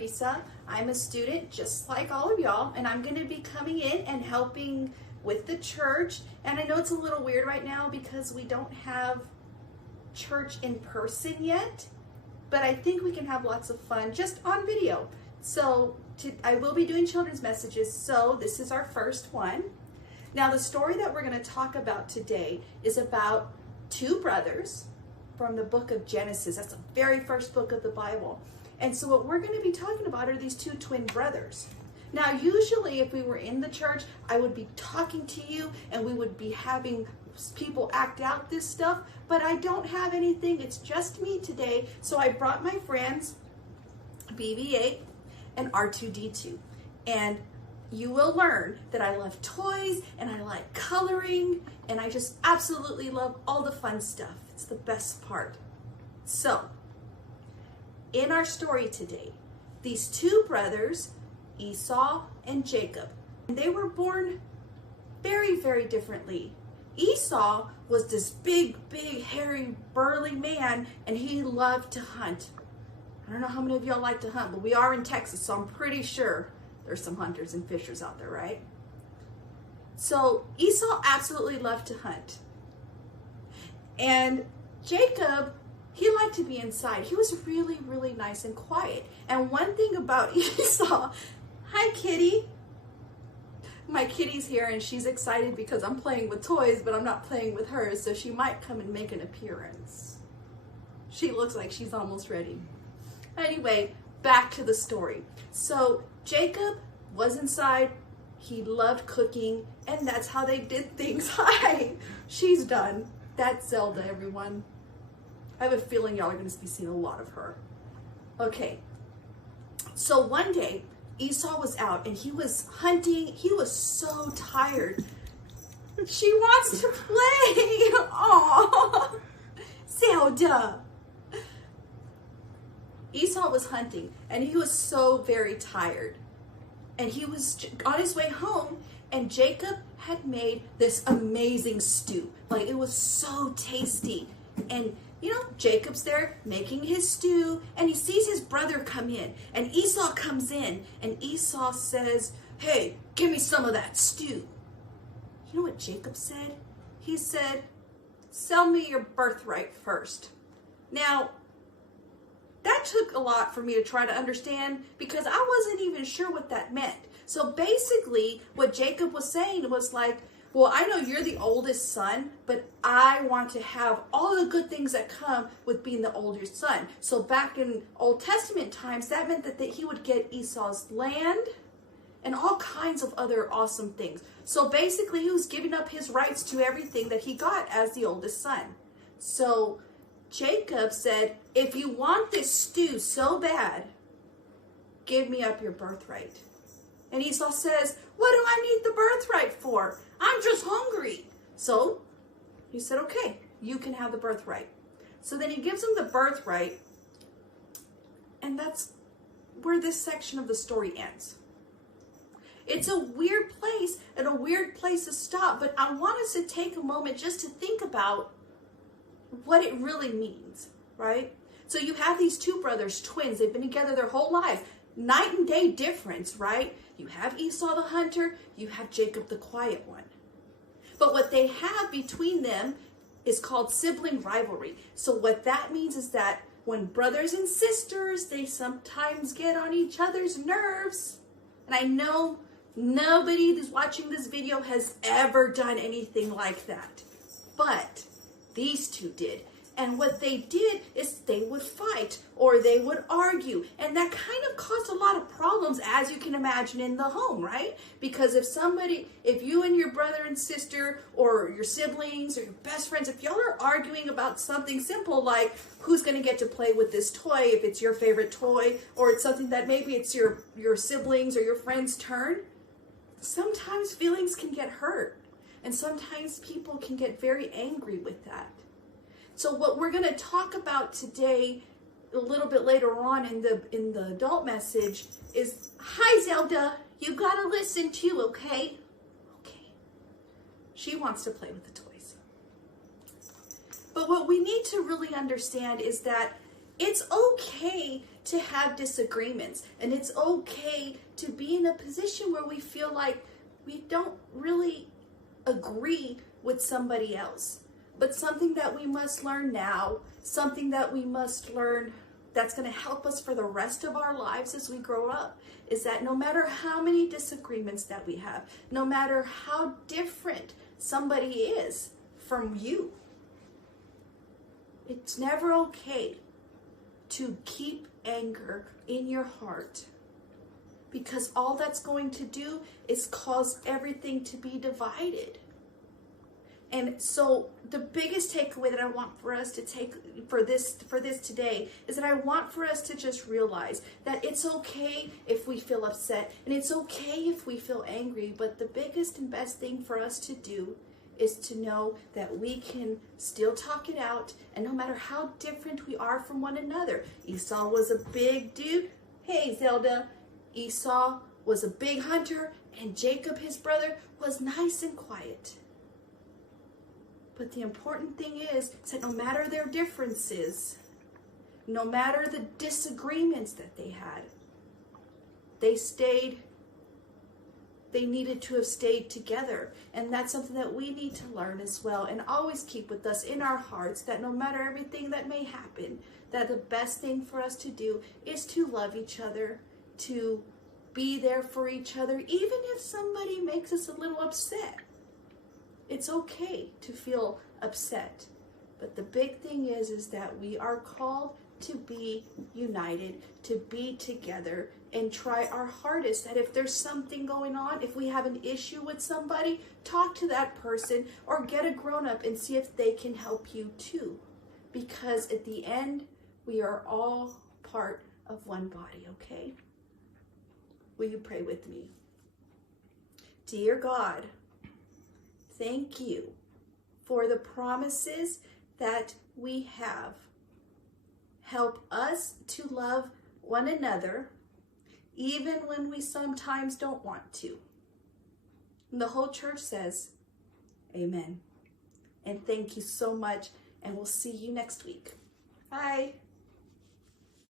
Risa. I'm a student just like all of y'all, and I'm going to be coming in and helping with the church. And I know it's a little weird right now because we don't have church in person yet, but I think we can have lots of fun just on video. So I will be doing children's messages, so this is our first one. Now the story that we're going to talk about today is about two brothers from the book of Genesis. That's the very first book of the Bible. And so what we're going to be talking about are these two twin brothers. Now usually if we were in the church, I would be talking to you and we would be having people act out this stuff, but I don't have anything. It's just me today. So I brought my friends BB-8 and R2-D2, and you will learn that I love toys and I like coloring and I just absolutely love all the fun stuff. It's the best part. So in our story today, these two brothers, Esau and Jacob, they were born very, very differently. Esau was this big, hairy, burly man, and he loved to hunt. I don't know how many of y'all like to hunt, but we are in Texas, so I'm pretty sure there's some hunters and fishers out there, right? So Esau absolutely loved to hunt. And Jacob, he liked to be inside. He was really, really nice and quiet. And one thing about Esau, hi kitty. My kitty's here and she's excited because I'm playing with toys, but I'm not playing with hers, so she might come and make an appearance. She looks like she's almost ready. Anyway, back to the story. So Jacob was inside, he loved cooking, and that's how they did things. Hi, she's done. That's Zelda, everyone. I have a feeling y'all are going to be seeing a lot of her. Okay, so one day, Esau was out and he was hunting. He was so tired. She wants to play. Aww, Zelda. Esau was hunting and he was so very tired. And he was on his way home and Jacob had made this amazing stew. Like it was so tasty. And you know, Jacob's there making his stew and he sees his brother come in and Esau comes in and Esau says, "Hey, give me some of that stew." You know what Jacob said? He said, "Sell me your birthright first." Now, that took a lot for me to try to understand because I wasn't even sure what that meant. So basically what Jacob was saying was like, well, I know you're the oldest son, but I want to have all the good things that come with being the oldest son. So back in Old Testament times, that meant that he would get Esau's land and all kinds of other awesome things. So basically he was giving up his rights to everything that he got as the oldest son. So Jacob said, "If you want this stew so bad, give me up your birthright." And Esau says, "What do I need the birthright for? I'm just hungry." So he said, "Okay, you can have the birthright." So then he gives him the birthright, and that's where this section of the story ends. It's a weird place and a weird place to stop, but I want us to take a moment just to think about what it really means, right? So you have these two brothers, twins, they've been together their whole life. Night and day difference, right? You have Esau the hunter, you have Jacob the quiet one. But what they have between them is called sibling rivalry. So what that means is that when brothers and sisters, they sometimes get on each other's nerves. And I know nobody who's watching this video has ever done anything like that. But these two did. And what they did is they would fight or they would argue. And that kind of caused a lot of problems, as you can imagine, in the home, right? Because if you and your brother and sister or your siblings or your best friends, if y'all are arguing about something simple like who's going to get to play with this toy, if it's your favorite toy, or it's something that maybe it's your siblings or your friend's turn, sometimes feelings can get hurt. And sometimes people can get very angry with that. So what we're going to talk about today, a little bit later on in the adult message, is, hi Zelda, you got to listen too, okay? Okay. She wants to play with the toys. But what we need to really understand is that it's okay to have disagreements, and it's okay to be in a position where we feel like we don't really agree with somebody else. But something that we must learn now, something that we must learn that's going to help us for the rest of our lives as we grow up, is that no matter how many disagreements that we have, no matter how different somebody is from you, it's never okay to keep anger in your heart, because all that's going to do is cause everything to be divided. And so the biggest takeaway that I want for us to take for this today is that I want for us to just realize that it's okay if we feel upset, and it's okay if we feel angry, but the biggest and best thing for us to do is to know that we can still talk it out, and no matter how different we are from one another. Esau was a big dude. Hey, Zelda. Esau was a big hunter, and Jacob, his brother, was nice and quiet. But the important thing is that no matter their differences, no matter the disagreements that they had, they needed to have stayed together. And that's something that we need to learn as well, and always keep with us in our hearts, that no matter everything that may happen, that the best thing for us to do is to love each other, to be there for each other, even if somebody makes us a little upset. It's okay to feel upset, but the big thing is that we are called to be united, to be together, and try our hardest that if there's something going on, if we have an issue with somebody, talk to that person or get a grown-up and see if they can help you too. Because at the end, we are all part of one body, okay? Will you pray with me? Dear God, thank you for the promises that we have. Help us to love one another, even when we sometimes don't want to. And the whole church says, amen. And thank you so much, and we'll see you next week. Bye.